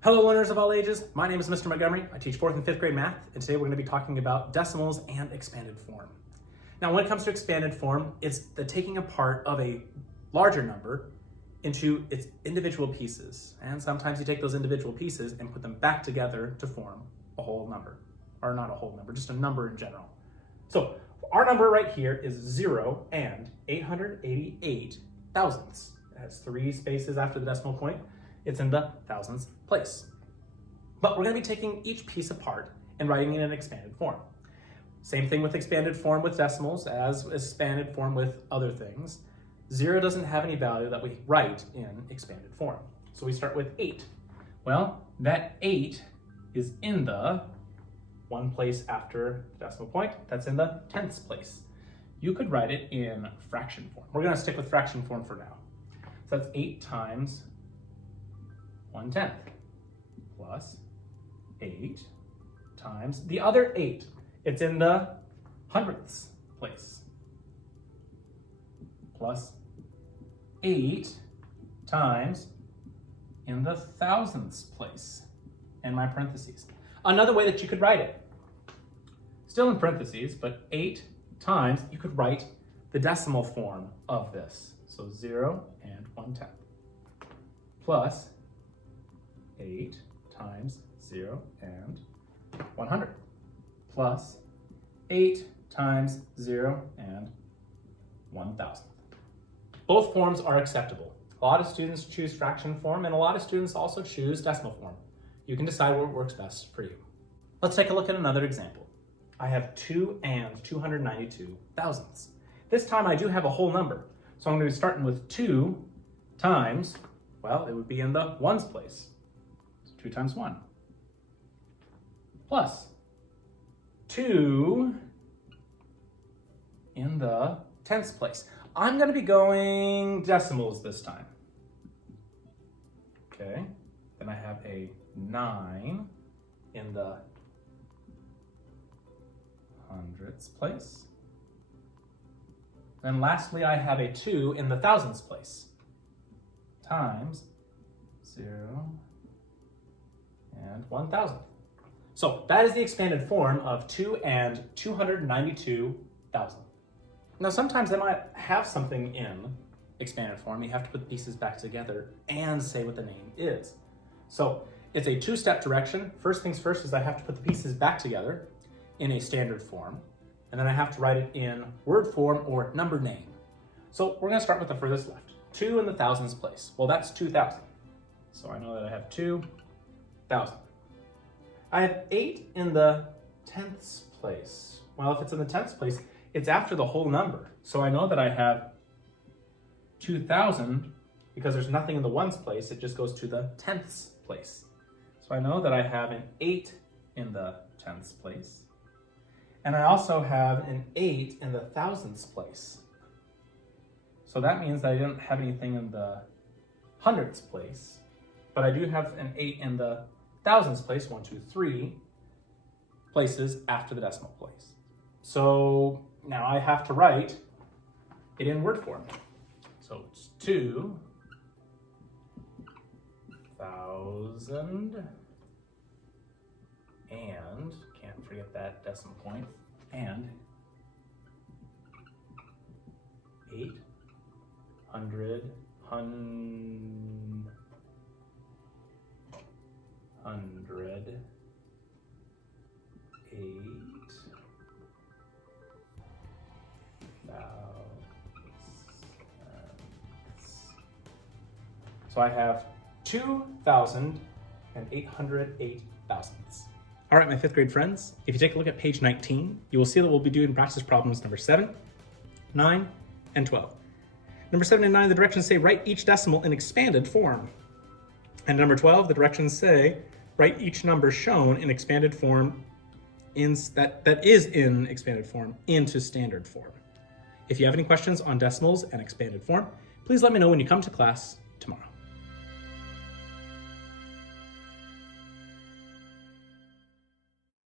Hello learners of all ages, my name is Mr. Montgomery. I teach 4th and 5th grade math, and today we're going to be talking about decimals and expanded form. Now when it comes to expanded form, it's the taking apart of a larger number into its individual pieces. And sometimes you take those individual pieces and put them back together to form a whole number. Or not a whole number, just a number in general. So our number right here is 0 and 888 thousandths. It has 3 spaces after the decimal point. It's in the thousandths place. But we're going to be taking each piece apart and writing it in expanded form. Same thing with expanded form with decimals as expanded form with other things. 0 doesn't have any value that we write in expanded form. So we start with 8. Well, that 8 is in the one place after the decimal point. That's in the tenths place. You could write it in fraction form. We're going to stick with fraction form for now. So that's 8 times 1/10 plus 8 times the other 8. It's in the hundredths place. Plus 8 times in the thousandths place, and my parentheses. Another way that you could write it, still in parentheses, but 8 times, you could write the decimal form of this. So 0 and 1/10 plus 8 times 0 and 100 plus 8 times 0 and 1,000. Both forms are acceptable. A lot of students choose fraction form and a lot of students also choose decimal form. You can decide what works best for you. Let's take a look at another example. I have 2 and 292 thousandths. This time I do have a whole number. So I'm going to be starting with 2 times, well, it would be in the ones place. 2 times 1 plus 2 in the tenths place. I'm going to be going decimals this time. Okay, then I have a 9 in the hundredths place. Then lastly, I have a 2 in the thousandths place times 0 and 1,000. So that is the expanded form of 2 and 292 thousand. Now sometimes they might have something in expanded form. You have to put the pieces back together and say what the name is. So it's a 2-step direction. First things first is I have to put the pieces back together in a standard form, and then I have to write it in word form or number name. So we're going to start with the furthest left. 2 in the thousandths place. Well, that's 2,000. So I know that I have 2,000. I have 8 in the tenths place. Well, if it's in the tenths place, it's after the whole number. So I know that I have 2,000 because there's nothing in the ones place. It just goes to the tenths place. So I know that I have an 8 in the tenths place. And I also have an 8 in the thousandths place. So that means that I didn't have anything in the hundredths place, but I do have an 8 in the thousandths place, 1, 2, 3 places after the decimal place. So now I have to write it in word form. So it's 2,000 and, can't forget that decimal point, and 800 So I have 2,808 thousandths. All right, my 5th grade friends, if you take a look at page 19, you will see that we'll be doing practice problems number 7, 9, and 12. Number 7 and 9, the directions say write each decimal in expanded form. And number 12, the directions say write each number shown in expanded form that is in expanded form into standard form. If you have any questions on decimals and expanded form, please let me know when you come to class tomorrow.